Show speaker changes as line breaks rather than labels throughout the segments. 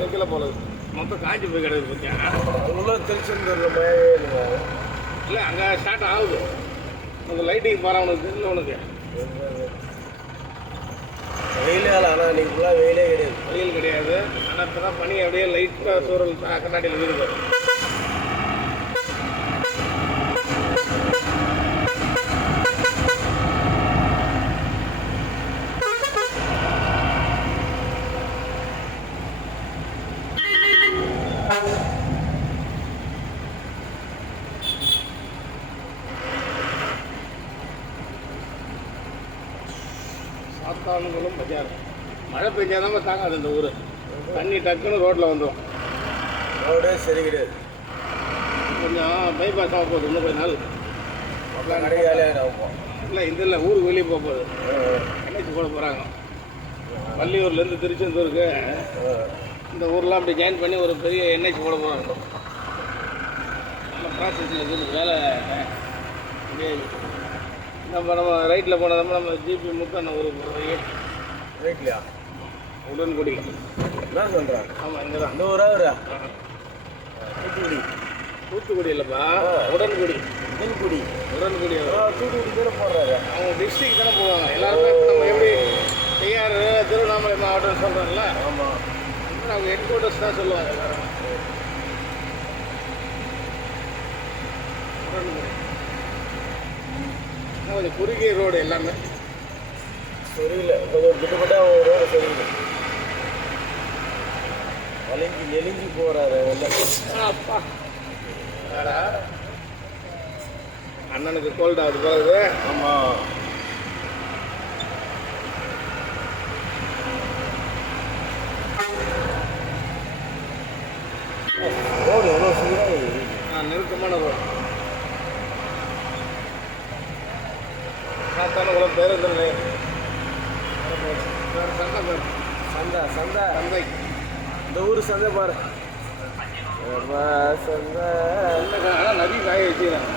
போல மொத்தம் காஞ்சி போய் கிடக்குது பத்தியா?
உள்ள இல்லைங்க.
இல்லை அங்கே ஸ்டார்ட் ஆகுது. உனக்கு லைட்டிங் போகிற உனக்கு தெரியல உனக்கு.
வெயிலே ஆனால் இன்னைக்கு ஃபுல்லாக வெயிலே கிடையாது.
வெயில் கிடையாது. ஆனால் இப்போ தான் பனி அப்படியே லைட்டாக சூழல் கண்ணாடியில் இருக்குது சாத்தானுங்களும் பஜார் மழை பெஞ்சாதான் தாங்காது இந்த ஊர். தண்ணி டக்குன்னு ரோட்டில் வந்துடும்
ரோடே சரி கிடையாது.
கொஞ்சம் பைபாஸ் ஆக போகுது இன்னும் கொஞ்ச நாள். இல்லை இந்த இல்லை ஊருக்கு வெளியே போக போகுது. என்ஹெச் போட போகிறாங்க வள்ளியூர்லேருந்து திருச்செந்தூருக்கு. இந்த ஊர்லாம் அப்படி ஜாயின் பண்ணி ஒரு பெரிய என்ஹெச் போட போகிறாங்க நல்ல ப்ராசஸில் இருக்குது வேலை. நம்ம நம்ம ரைட்டில் போனோம்னா நம்ம ஜிபி ஊருக்கு போகிறோம்
ரைட்லையா?
உடன்குடி.
என்ன சொல்கிறாங்க
ஆமாம் இங்கே தான்
அந்த ஊரா அவரா
தூத்துக்குடி. தூத்துக்குடி இல்லைப்பா. உடன்குடி.
மீன்குடி
உடன்குடி.
தூத்துக்குடி தானே போடுறாரு
அவங்க டிஸ்ட்ரிக்ட் தானே போவாங்க. எல்லாருமே நம்ம எப்படி செய்யார் திருவண்ணாமலை மாவட்டம் சொல்கிறோம்ல
ஆமாம்
அவங்க ஹெட் குவார்ட்டர்ஸ் தான் சொல்லுவாங்க எல்லாரும். உடன்குடி. கொஞ்சம் குறுகிய ரோடு எல்லாமே.
சரியில்லை கொஞ்சம் கிட்டப்பட்ட ஒரு ரோடு சரியில்லை வலிஞ்சு நெலிஞ்சு போகிறாரு
அப்பா. அண்ணனுக்கு கோல்ட் ஆகுது பிறகு
ஆமாம் ரோடு எவ்வளோ சூடாக இருக்குது
ஆ, நெருக்கமான ரோடு நிலையம் வேறு சண்டை பேர்.
சந்தா சந்தா
சந்தை
இந்த ஊர் சந்தை பாரு. சந்தை
சந்தை நதி காய வச்சுக்கிறாங்க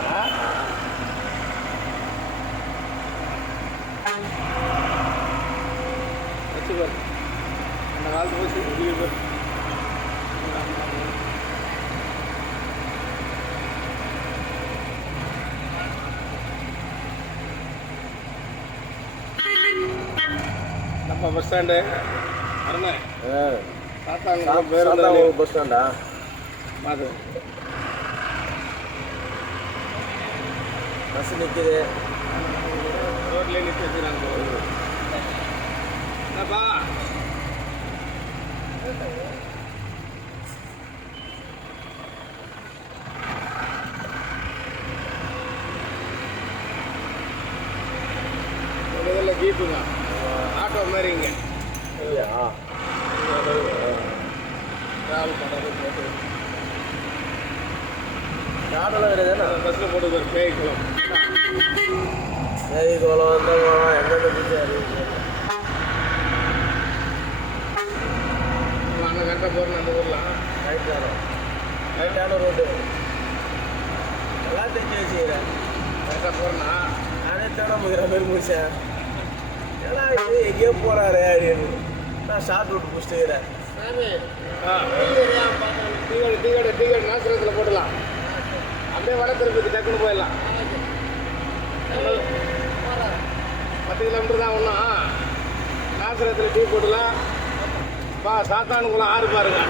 வச்சு பாரு அந்த காலத்து போச்சு முடிய பேர் நம்ம பஸ் ஸ்டாண்டு.
பஸ் ஸ்டாண்டா
மாது
பஸ் நிற்குது
ரோட்லேயே நிறுத்தி வச்சுக்கிறாங்க. என்னப்பா? இதில் ஜீப்புங்க ஆட்டோ மாதிரி இங்கே
இல்லையா?
ட்ராவல் பண்ணுறது போட்டு
வேறு தானே
பஸ்ஸில் போட்டு ஒரு பேய் குளம்.
சரி கோலம் அந்த கோலம் எந்தெந்த பிடிச்சி அறிவிச்சு
அண்ணன் கரெக்டாக போகிறேன் அந்த ஊரில்.
ரைட் தானே ரைட்டான ரோடு எல்லாம் தெரிஞ்சு வச்சுக்கிறேன்
கரெக்டாக போகிறேன்னா
நானே தேட முடிகிற மாதிரி முடிச்சேன். ஏன்னா இது எங்கேயோ போகிறாரு அப்படின்னு நான் ஷார்ட் ரூட் முடிச்சுக்கிறேன்
டீகடை டீகடை டீகடை நாசிரத்தில் போடலாம் அப்படியே வட திருப்பதி டக்குன்னு போயிடலாம். பத்து கிலோமீட்டர் தான் ஒன்றும் நாசிரத்தில் டீ போடலாம் பா சாத்தானுக்குளம் ஆறு பாருங்க.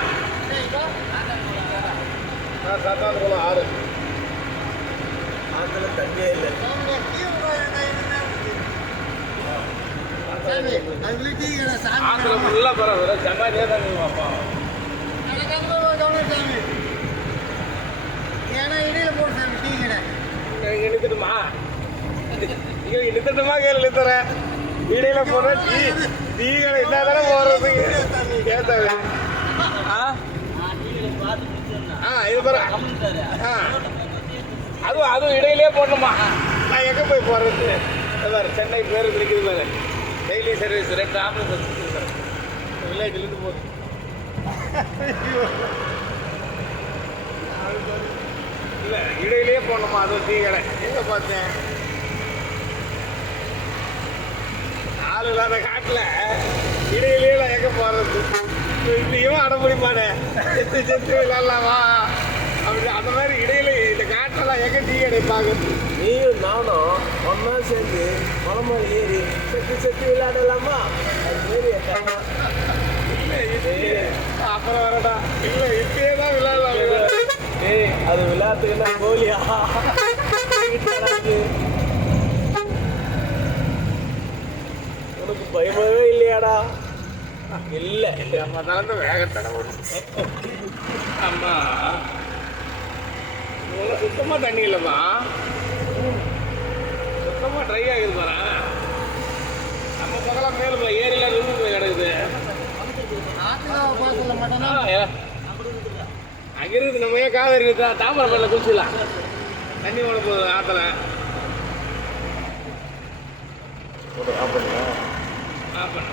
ஆ, சாத்தானுக்குளம் ஆறு.
ஆற்றுல தண்ணியே இல்லை.
ஆற்றுல ஃபுல்லாக பரவாயில்ல ஜமாதியாக தான் நீங்க அப்பா இங்கே நிறுத்தட்டுமா இங்கே நிறுத்தட்டுமா கேள்வி நிறுத்துறேன் இடையில போகிறேன் டீ டீ கடை என்ன தானே போகிறதுக்கு கேட்டாங்க ஆ ஆ இது பாரு ஆ அதுவும் அதுவும் இடையிலே போடணுமா? நான் எங்கே போய் போடுறது பாரு சென்னை பேருந்து இருக்குது பாரு. டெய்லி சர்வீஸ் ரெண்டு ஆம்புலன்ஸ் இருக்குது வில்லேஜ்லேருந்து போகுது இல்லை இடையிலே போடணுமா? அது டீ கடை. எங்கே பார்த்தேன்? ஆள் இல்லாத காட்டில். இடையிலேயே நான் எங்கே போகிறது இப்படியும் அடம்பிடிப்பானே செத்து செத்து விளாட்லாமா அப்படி அந்த மாதிரி இடையில இந்த காட்டெல்லாம் எங்கே டீ அடைப்பாங்க
நீயும் நானும் ஒன்றா சேர்ந்து மலமலை ஏறி செத்து செத்து விளையாடலாமா? அது மாரி
அப்புறம் வரடா. இல்லை இப்பயே தான் விளையாடலாம்.
ஏய் அது விளையாட்டுக்கு என்ன கோலியா உனக்கு பயமாவே இல்லையாடா? இல்லை.
அம்மா தான் வேகத்தடை அம்மா. சுத்தமாக தண்ணி இல்லைம்மா. சுத்தமாக ட்ரை ஆகுது பாரு நம்ம பக்கம் மேலும் ஏரியில் நின்று போய் கிடக்குது. அங்க இருக்குது நம்ம ஏன் காவேரி இருக்குது தாமரப்பேட்டில் குளிச்சிடலாம். தண்ணி ஓட போகுது ஆற்றுல
அப்படின்னா
ஆ பண்ண